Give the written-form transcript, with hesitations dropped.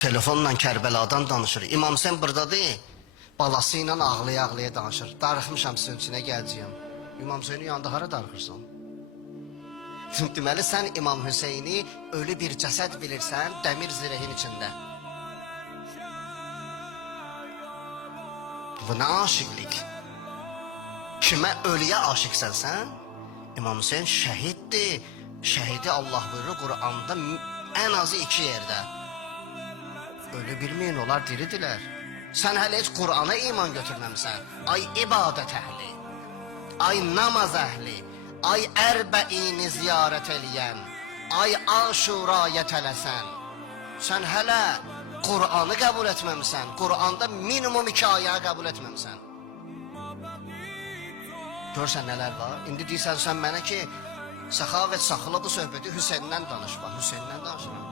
Telefonla Kərbəladan danışır. İmam Hüseyn buradadır. Balası ilə ağlaya-ağlaya danışır. Darıxmışam sizin içinə gələcəyəm. İmam Hüseynin yanında hara darıxırsan? Deməli sən İmam Hüseyni ölü bir cəsəd bilirsən, dəmir zirəhin içində. Bu nə aşıqlik? Kimə ölüyə aşıqsən sən? İmam Hüseyn şəhiddir. Şəhidi Allah buyurur Quranda ən azı 2 yerdə. Ölü bilməyin, onlar diridirlər. Sən hələ heç Qur'ana iman götürməmsən. Ay ibadət əhli, ay namaz əhli, ay ərbəini ziyarət eləyən, ay aşuraya tələsən. Sən hələ Qur'anı qəbul etməmsən. Qur'anda minimum 2 ayə qəbul etməmsən. Görsən nələr var? İndi deyirsən sən mənə ki, Səxavət saxla bu söhbəti Hüseyndən danış. Hüseyndən danışıram.